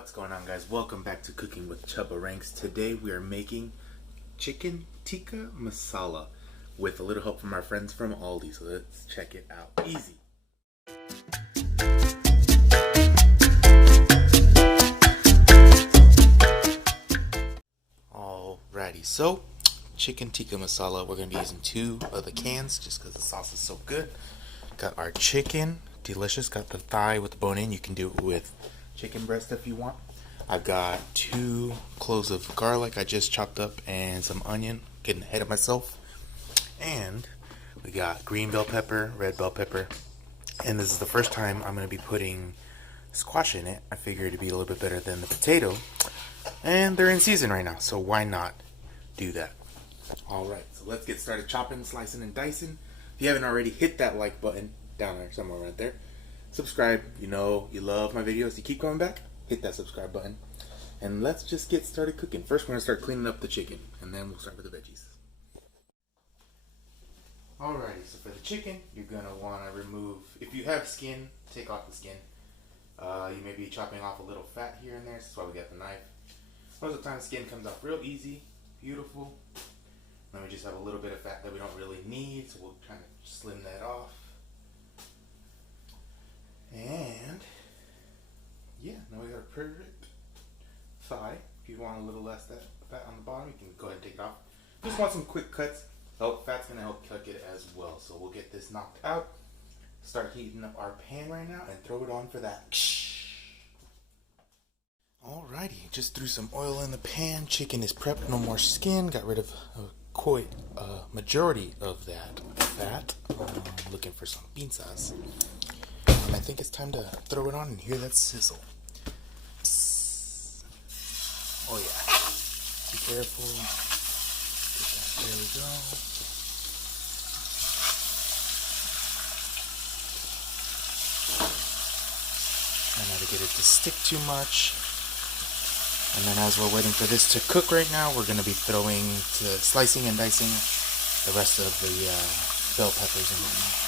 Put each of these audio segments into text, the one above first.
What's going on, guys? Welcome back to Cooking with Chubaranks. Today we are making chicken tikka masala with a little help from our friends from Aldi. So let's check it out. Easy. Alrighty, so chicken tikka masala. We're going to be using 2 of the cans just because the sauce is so good. Got our chicken, delicious. Got the thigh with the bone in. You can do it with chicken breast if you want. I've got 2 cloves of garlic I just chopped up and some onion. Getting ahead of myself. And we got green bell pepper, red bell pepper, and this is the first time I'm going to be putting squash in it. I figured it'd be a little bit better than the potato, and they're in season right now, so why not do that? Alright, so let's get started chopping, slicing, and dicing. If you haven't already, hit that like button down there, somewhere right there. Subscribe. You know you love my videos. You keep coming back, hit that subscribe button. And let's just get started cooking. First, we're going to start cleaning up the chicken, and then we'll start with the veggies. Alrighty, so for the chicken, you're going to want to remove, if you have skin, take off the skin. You may be chopping off a little fat here and there, so that's why we got the knife. Most of the time, skin comes off real easy, beautiful. Then we just have a little bit of fat that we don't really need, so we'll kind of slim that off. And yeah, now we got a perfect thigh. If you want a little less fat on the bottom, you can go ahead and take it off. Just want some quick cuts. Oh, fat's gonna help cook it as well. So we'll get this knocked out. Start heating up our pan right now and throw it on for that. Alrighty, just threw some oil in the pan. Chicken is prepped, no more skin. Got rid of quite a majority of that fat. I'm looking for some bean sauce. And I think it's time to throw it on and hear that sizzle. Oh yeah. Be careful. There we go. Try not to get it to stick too much. And then as we're waiting for this to cook right now, we're going to be slicing and dicing the rest of the bell peppers and whatnot.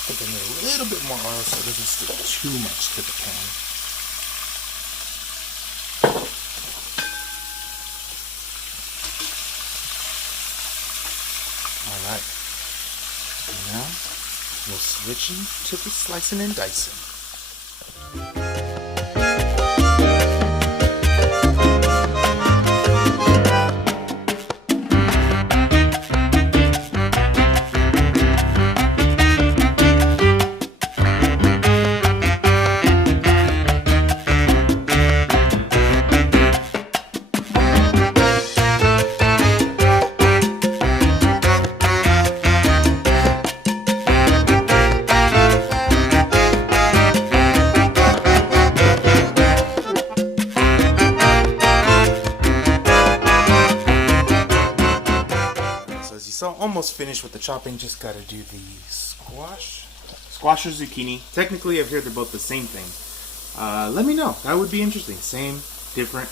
I think I need a little bit more oil so it doesn't stick too much to the pan. Alright. Now we'll switch into the slicing and dicing. Almost finished with the chopping, just gotta do the squash or zucchini. Technically, I've heard they're both the same thing. Let me know. That would be interesting. Same, different.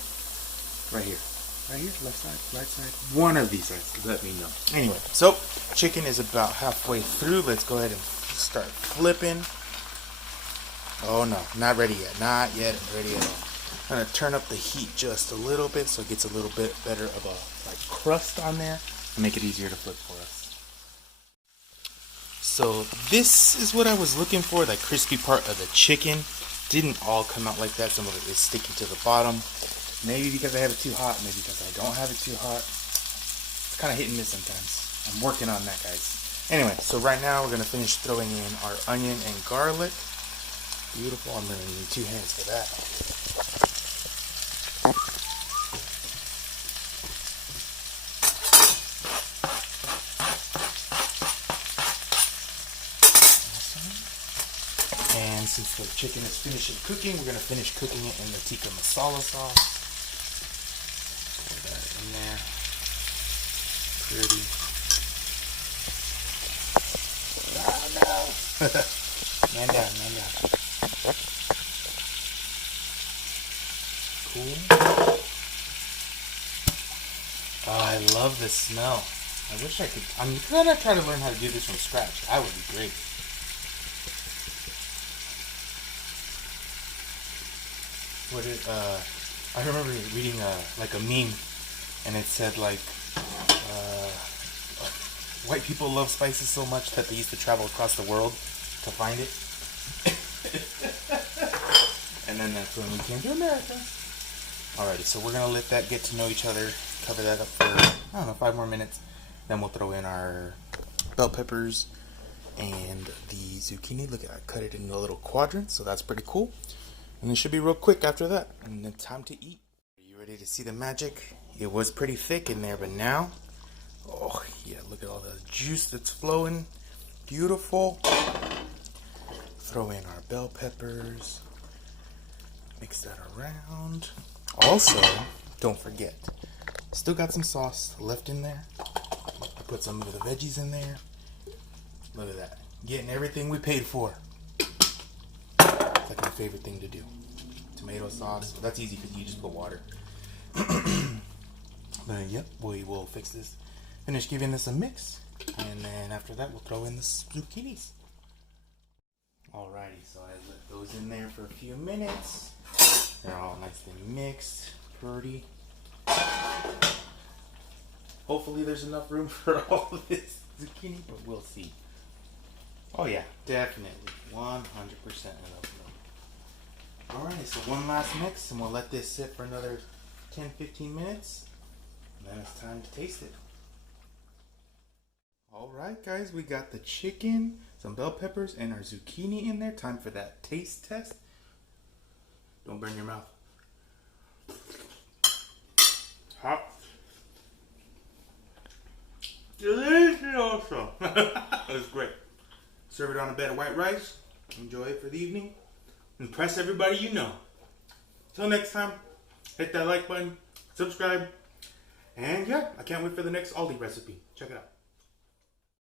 Right here, left side, right side. One of these sides. Let me know. Anyway, so chicken is about halfway through. Let's go ahead and start flipping. Oh no, not ready yet. Not yet ready at all. I'm gonna turn up the heat just a little bit so it gets a little bit better of a crust on there. Make it easier to flip for us. So this is what I was looking for, that crispy part of the chicken. Didn't all come out like that. Some of it is sticking to the bottom. Maybe because I have it too hot, maybe because I don't have it too hot. It's kind of hit and miss sometimes. I'm working on that, guys. Anyway, so right now we're going to finish throwing in our onion and garlic. Beautiful. I'm going to need 2 hands for that. And since the chicken is finishing cooking, we're going to finish cooking it in the tikka masala sauce. Put that in there. Pretty. Oh no! Man down, man down. Cool. Oh, I love the smell. I wish I could. I'm going to try to learn how to do this from scratch. That would be great. what it, I remember reading like a meme, and it said like, white people love spices so much that they used to travel across the world to find it. And then that's when we came to America. Alrighty, so we're gonna let that get to know each other, cover that up for, I don't know, 5 more minutes. Then we'll throw in our bell peppers and the zucchini. Look at, I cut it into little quadrants, so that's pretty cool. And it should be real quick after that. And then time to eat. Are you ready to see the magic? It was pretty thick in there, but now, oh yeah, look at all the juice that's flowing. Beautiful. Throw in our bell peppers. Mix that around. Also, don't forget, still got some sauce left in there. I put some of the veggies in there. Look at that. Getting everything we paid for. It's like my favorite thing to do. Tomato sauce. That's easy because you just put water. But yep, we will fix this. Finish giving this a mix. And then after that, we'll throw in the zucchinis. Alrighty, so I let those in there for a few minutes. They're all nicely mixed. Pretty. Hopefully there's enough room for all of this zucchini, but we'll see. Oh yeah, definitely. 100% enough room. Alright, so one last mix and we'll let this sit for another 10-15 minutes. And then it's time to taste it. Alright guys, we got the chicken, some bell peppers, and our zucchini in there. Time for that taste test. Don't burn your mouth. Hot. Delicioso. That was great. Serve it on a bed of white rice. Enjoy it for the evening. Impress everybody you know. Till next time, hit that like button, subscribe, and yeah, I can't wait for the next Aldi recipe. Check it out.